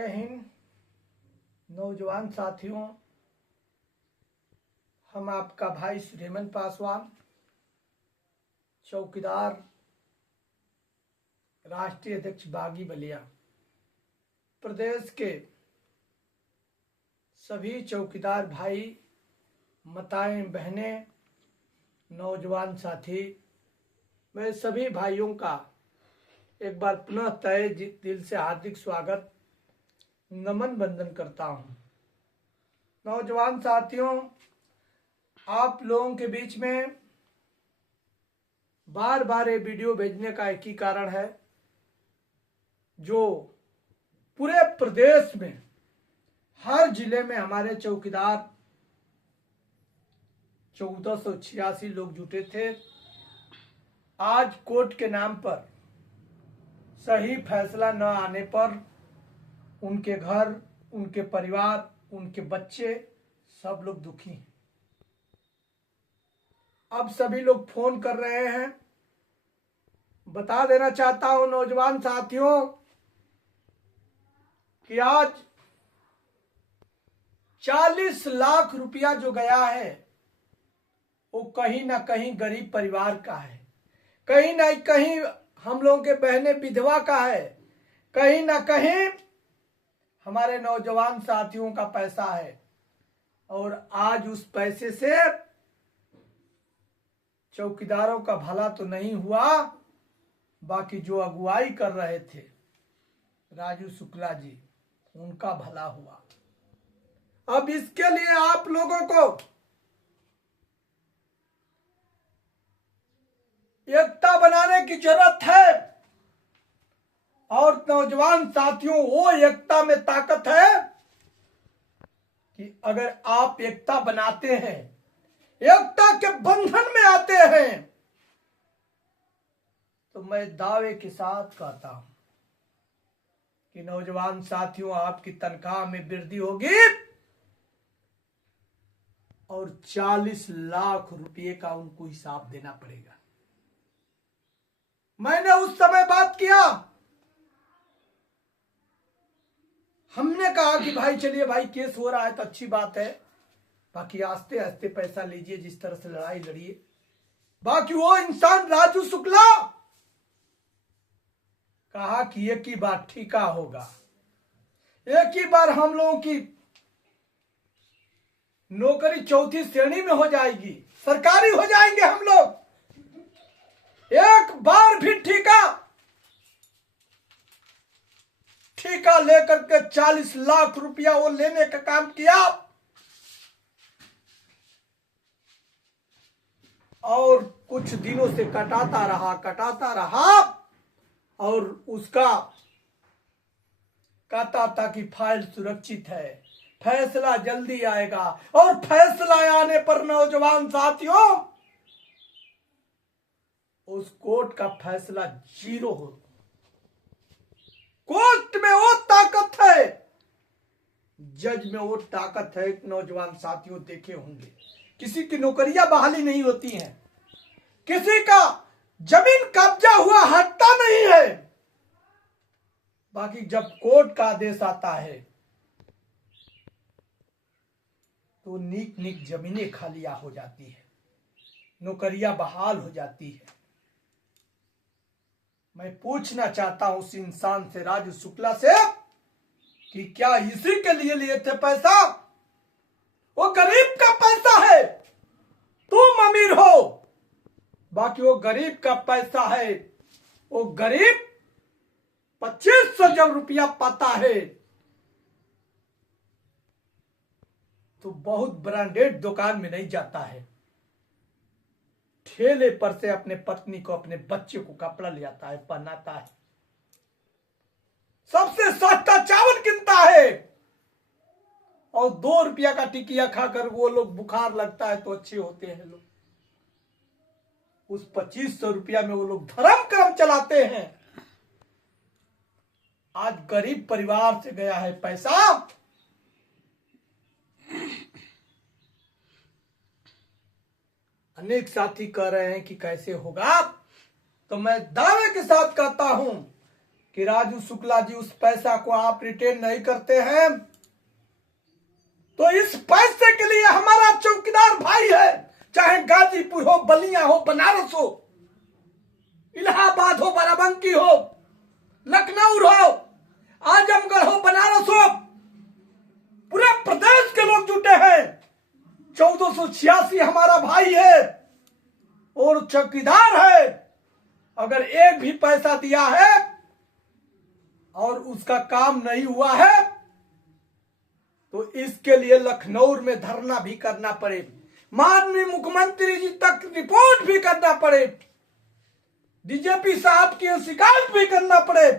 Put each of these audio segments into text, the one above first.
जय हिंद नौजवान साथियों, हम आपका भाई सुलेमान पासवान, चौकीदार, राष्ट्रीय अध्यक्ष बागी बलिया। प्रदेश के सभी चौकीदार भाई, माताएं, बहनें, नौजवान साथी, मैं सभी भाइयों का एक बार पुनः तहे दिल से हार्दिक स्वागत, नमन बंदन करता हूं। नौजवान साथियों, आप लोगों के बीच में बार बार ये वीडियो भेजने का एक ही कारण है, जो पूरे प्रदेश में हर जिले में हमारे चौकीदार 1486 लोग जुटे थे। आज कोर्ट के नाम पर सही फैसला न आने पर उनके घर, उनके परिवार, उनके बच्चे सब लोग दुखी हैं। अब सभी लोग फोन कर रहे हैं। बता देना चाहता हूं नौजवान साथियों कि आज 40 लाख रुपया जो गया है वो कहीं ना कहीं गरीब परिवार का है, कहीं ना कहीं हम लोगों के बहने विधवा का है, कहीं ना कहीं हमारे नौजवान साथियों का पैसा है। और आज उस पैसे से चौकीदारों का भला तो नहीं हुआ, बाकी जो अगुवाई कर रहे थे राजू शुक्ला जी, उनका भला हुआ। अब इसके लिए आप लोगों को एकता बनाने की जरूरत है। और नौजवान साथियों, वो एकता में ताकत है कि अगर आप एकता बनाते हैं, एकता के बंधन में आते हैं, तो मैं दावे के साथ कहता हूं कि नौजवान साथियों, आपकी तनख्वाह में वृद्धि होगी और 40 लाख रुपए का उनको हिसाब देना पड़ेगा। मैंने उस समय बात किया, हमने कहा कि भाई चलिए भाई, केस हो रहा है तो अच्छी बात है, बाकी आस्ते आस्ते पैसा लीजिए, जिस तरह से लड़ाई लड़िए। बाकी वो इंसान राजू शुक्ला कहा कि एक ही बार ठीका होगा, एक ही बार हम लोगों की नौकरी चौथी श्रेणी में हो जाएगी, सरकारी हो जाएंगे हम लोग। एक बार भी ठीका लेकर के 40 लाख रुपया वो लेने का काम किया। और कुछ दिनों से कटाता रहा और उसका कहता था कि फाइल सुरक्षित है, फैसला जल्दी आएगा। और फैसला आने पर नौजवान साथियों, उस कोर्ट का फैसला 0 हो। कोर्ट में वो ताकत है, जज में वो ताकत है। नौजवान साथियों देखे होंगे, किसी की नौकरियां बहाली नहीं होती हैं, किसी का जमीन कब्जा हुआ हटता नहीं है। बाकी जब कोर्ट का आदेश आता है तो नीक जमीनें खालियां हो जाती है, नौकरियां बहाल हो जाती है। मैं पूछना चाहता हूं उस इंसान से, राजू शुक्ला से, कि क्या इसी के लिए थे पैसा? वो गरीब का पैसा है, तुम अमीर हो, बाकी वो गरीब का पैसा है। वो गरीब 2500 जब रुपया पाता है तो बहुत ब्रांडेड दुकान में नहीं जाता है, ठेले पर से अपने पत्नी को, अपने बच्चे को कपड़ा ले आता है, पहनाता है, सबसे सस्ता चावल किनता है। और 2 रुपया का टिकिया खाकर वो लोग, बुखार लगता है तो अच्छे होते हैं लोग, उस 2500 रुपया में वो लोग धर्म कर्म चलाते हैं। आज गरीब परिवार से गया है पैसा, अनेक साथी कह रहे हैं कि कैसे होगा, तो मैं दावे के साथ कहता हूं कि राजू शुक्ला जी उस पैसा को आप रिटेन नहीं करते हैं, तो इस पैसे के लिए हमारा चौकीदार भाई है, चाहे गाजीपुर हो, बलिया हो, बनारस हो, इलाहाबाद हो, बाराबंकी हो, लखनऊ हो, आजमगढ़ हो, बनारस हो, पूरे प्रदेश के लोग जुटे हैं। 1486 हमारा भाई है और चौकीदार है। अगर एक भी पैसा दिया है और उसका काम नहीं हुआ है तो इसके लिए लखनऊ में धरना भी करना पड़े, माननीय मुख्यमंत्री जी तक रिपोर्ट भी करना पड़े, डीजीपी साहब की शिकायत भी करना पड़े,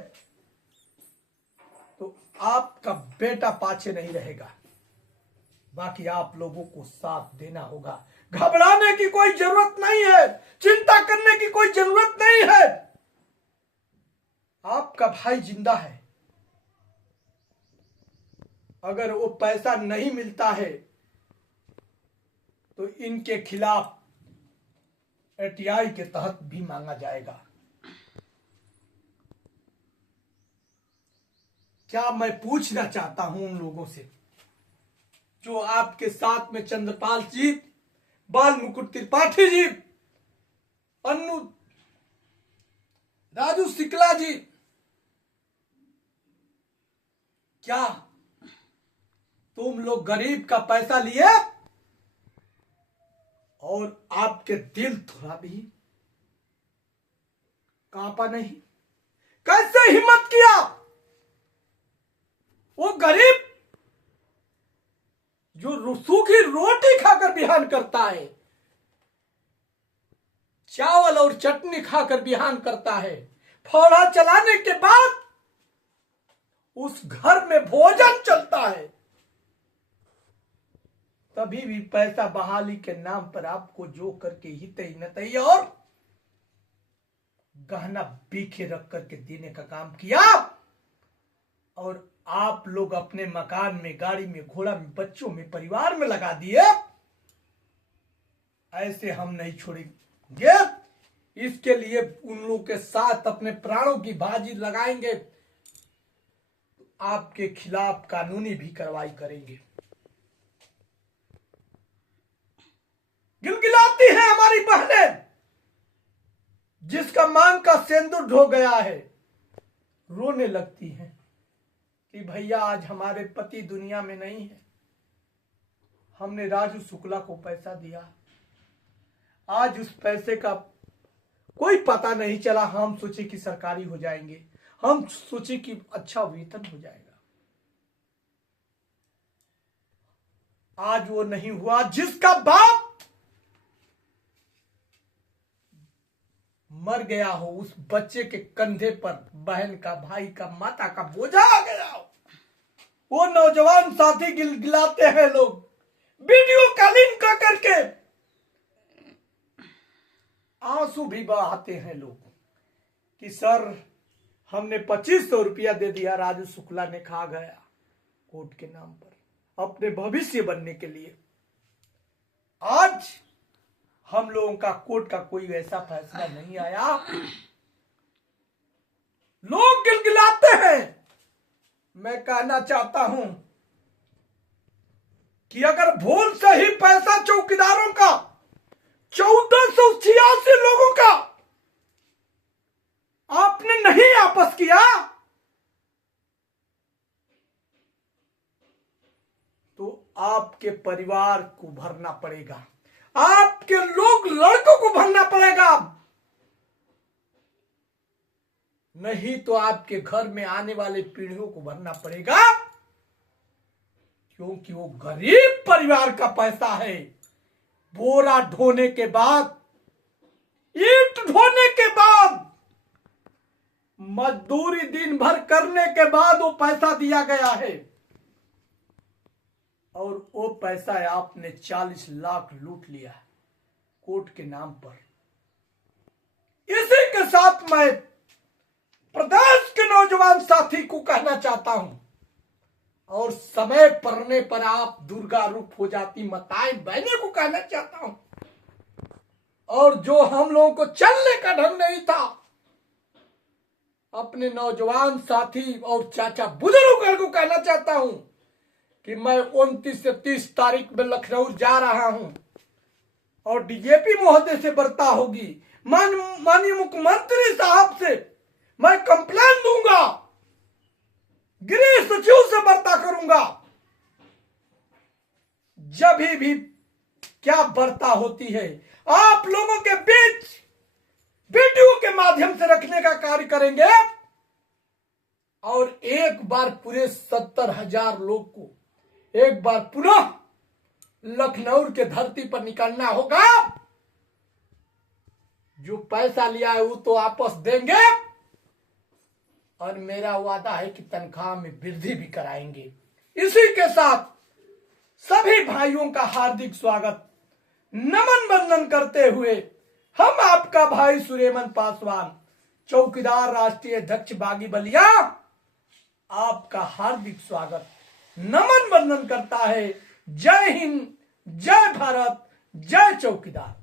तो आपका बेटा पाछे नहीं रहेगा। बाकी आप लोगों को साथ देना होगा। घबराने की कोई जरूरत नहीं है, चिंता करने की कोई जरूरत नहीं है। आपका भाई जिंदा है। अगर वो पैसा नहीं मिलता है तो इनके खिलाफ एटीआई के तहत भी मांगा जाएगा। क्या मैं पूछना चाहता हूं उन लोगों से जो आपके साथ में चंद्रपाल जी, बाल मुकुट त्रिपाठी जी, अन्नू, राजू शुक्ला जी, क्या तुम लोग गरीब का पैसा लिए और आपके दिल थोड़ा भी कांपा नहीं? कैसे हिम्मत किया? वो गरीब जो सूखी रोटी खाकर बिहान करता है, चावल और चटनी खाकर बिहान करता है, फौड़ा चलाने के बाद उस घर में भोजन चलता है, तभी भी पैसा बहाली के नाम पर आपको जो करके हितई नतई और गहना बीखे रख करके देने का काम किया। और आप लोग अपने मकान में, गाड़ी में, घोड़ा में, बच्चों में, परिवार में लगा दिए। ऐसे हम नहीं छोड़ेंगे। इसके लिए उन लोगों के साथ अपने प्राणों की बाजी लगाएंगे। आपके खिलाफ कानूनी भी कार्रवाई करेंगे। गिलगिलाती हैं हमारी बहनें, जिसका मांग का सिंदूर ढो गया है, रोने लगती हैं कि भैया आज हमारे पति दुनिया में नहीं है। हमने राजू शुक्ला को पैसा दिया, आज उस पैसे का कोई पता नहीं चला। हम सोचे कि सरकारी हो जाएंगे, हम सोचे कि अच्छा वेतन हो जाएगा, आज वो नहीं हुआ। जिसका बाप मर गया हो, उस बच्चे के कंधे पर बहन का, भाई का, माता का बोझा आ गया हो, वो नौजवान साथी गिलगिलाते हैं। लोग वीडियो कॉलिंग कर करके आंसू भी बहाते हैं लोग कि सर हमने 2500 रुपया दे दिया, राजू शुक्ला ने खा गया कोर्ट के नाम पर अपने भविष्य बनने के लिए। आज हम लोगों का कोर्ट का कोई ऐसा फैसला नहीं आया। लोग गिलगिलाते हैं। मैं कहना चाहता हूं कि अगर भूल से ही पैसा चौकीदारों का 1486 लोगों का आपने नहीं वापस किया तो आपके परिवार को भरना पड़ेगा, आपके लोग लड़कों को भरना पड़ेगा, नहीं तो आपके घर में आने वाले पीढ़ियों को भरना पड़ेगा, क्योंकि वो गरीब परिवार का पैसा है। बोरा ढोने के बाद, ईंट ढोने के बाद, मजदूरी दिन भर करने के बाद वो पैसा दिया गया है और वो पैसा आपने 40 लाख लूट लिया कोर्ट के नाम पर। इसी के साथ मैं प्रदेश के नौजवान साथी को कहना चाहता हूं, और समय पड़ने पर आप दुर्गा रूप हो जाती माताएं बहनें को कहना चाहता हूं, और जो हम लोगों को चलने का ढंग नहीं था, अपने नौजवान साथी और चाचा बुजुर्गों को कहना चाहता हूं कि मैं 29 से 30 तारीख में लखनऊ जा रहा हूं और डीजीपी महोदय से वार्ता होगी। माननीय मुख्यमंत्री साहब से मैं कंप्लेन दूंगा, गृह सचिव से वार्ता करूंगा। जब भी क्या वार्ता होती है आप लोगों के बीच वीडियो के माध्यम से रखने का कार्य करेंगे और एक बार पूरे 70,000 लोग को एक बार पुनः लखनऊ के धरती पर निकालना होगा। जो पैसा लिया है वो तो वापस देंगे और मेरा वादा है कि तनख्वाह में वृद्धि भी कराएंगे। इसी के साथ सभी भाइयों का हार्दिक स्वागत, नमन वंदन करते हुए हम आपका भाई सुरेमन पासवान, चौकीदार राष्ट्रीय अध्यक्ष बागी बलिया, आपका हार्दिक स्वागत, नमन वंदन करता है। जय हिंद, जय भारत, जय चौकीदार।